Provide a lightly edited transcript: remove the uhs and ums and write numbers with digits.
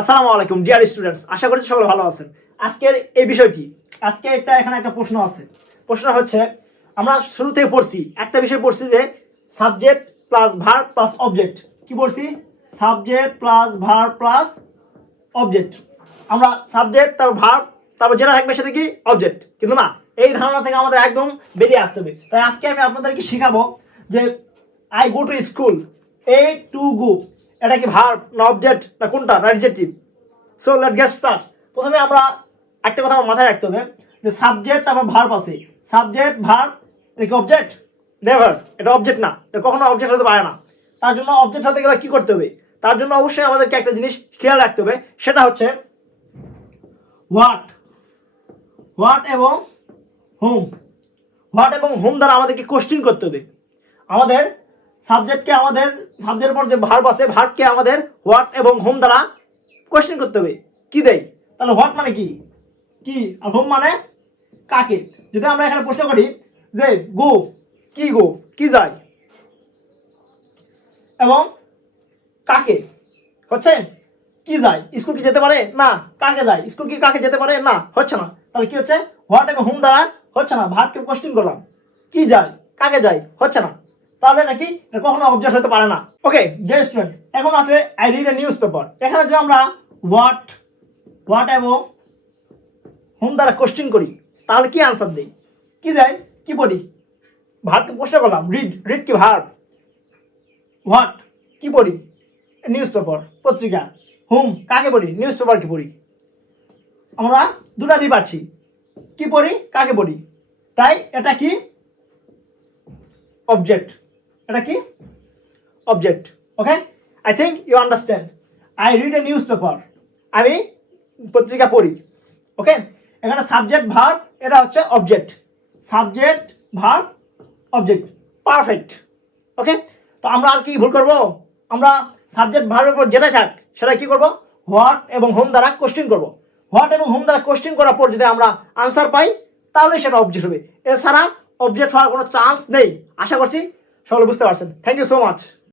আসসালামু আলাইকুম dear students, আশা করছি সকলে ভালো আছেন। আজকের এই বিষয়টি আজকে এখানে একটা প্রশ্ন আছে। প্রশ্ন হচ্ছে, আমরা শুরু থেকে পড়ছি, একটা বিষয় পড়ছি যে subject plus verb plus object. কি পড়ছি? Subject plus verb plus object. আমরা সাবজেক্ট তারপর ভার্ব তারপর যেটা থাকবে সেটা কি অবজেক্ট, কিন্তু না, এই ধারণা থেকে আমাদের একদম বেরিয়ে আসতে হবে। তাই আজকে আমি আপনাদেরকে শেখাবো যে I go to school, A to go, এটা কি ভার্ব না অবজেক্ট না কোনটা না adjective. So late get start. প্রথমে আমরা একটা কথা আমার মাথায় রাখতে হবে যে সাবজেক্ট তারপর ভার্ব আছে। সাবজেক্ট ভার্ব এটা কি অবজেক্ট? নেভার, এটা অবজেক্ট না, এটা কখনো অবজেক্ট হতে পারে না। তার জন্য অবজেক্ট হতে গেলে কি করতে হবে? তার জন্য অবশ্যই আমাদেরকে একটা জিনিস খেয়াল রাখতে হবে, সেটা হচ্ছে হোয়াট। হোয়াট এবং হোম। হোয়াট এবং হোম দ্বারা আমাদেরকে কোশ্চেন করতে হবে। আমাদের সাবজেক্টের পর যে ভার্ব আছে, ভার্বকে আমাদের হোয়াট এবং হোম দ্বারা কোশ্চেন করতে হবে। কি দেয়? তাহলে হোয়াট মানে কি কি আর হোম মানে কাকে। যদি আমরা এখানে প্রশ্ন করি যে গো, কি যায় এবং কাকে, হচ্ছে কি যায়, স্কুল কি যেতে পারে না, কাকে যায়, স্কুল কি কাকে যেতে পারে না, হচ্ছে না। তাহলে কি হচ্ছে? হোয়াট এবং হোম দ্বারা হচ্ছে না, ভার্বকে কোশ্চেন করলাম, কি যায় কাকে যায়, হচ্ছে না, তাহলে নাকি কখনো অবজেক্ট হতে পারে না। ওকে ডিয়ার স্টুডেন্ট, এখন আছে I read a news paper. এখানে যে আমরা হোয়াট এবং হোম দ্বারা কোশ্চেন করি, তাহলে কি আনসার দেই? কি যায়, কি পড়ি, ভার্বকে প্রশ্ন করলাম, রিড কি ভার্ব, হোয়াট কি পড়ি, নিউজ পেপার পত্রিকা, হোম কাকে পড়ি, নিউজ পেপারকে পড়ি। আমরা দুটা দিয়ে পাচ্ছি, কি পড়ি কাকে পড়ি, তাই এটা কি অবজেক্ট। এটা কি object. Okay, I think you understand. I read a newspaper, আমি পত্রিকা পড়ি। ওকে, এখানে সাবজেক্ট ভার্ব এটা হচ্ছে object. Subject verb object, perfect. Okay, তো আমরা আর কি ভুল করব? আমরা সাবজেক্ট ভার্বের উপর যেটা থাক সেটা কি করব? হোয়াট এবং হোম দ্বারা কোশ্চেন করব। হোয়াট এবং হোম দ্বারা কোশ্চেন করার পর যদি আমরা আনসার পাই, তাহলে সেটা অবজেক্ট হবে। এছাড়া অবজেক্ট হওয়ার কোনো চান্স নেই। আশা করছি সকলে বুঝতে পারছেন। Thank you so much.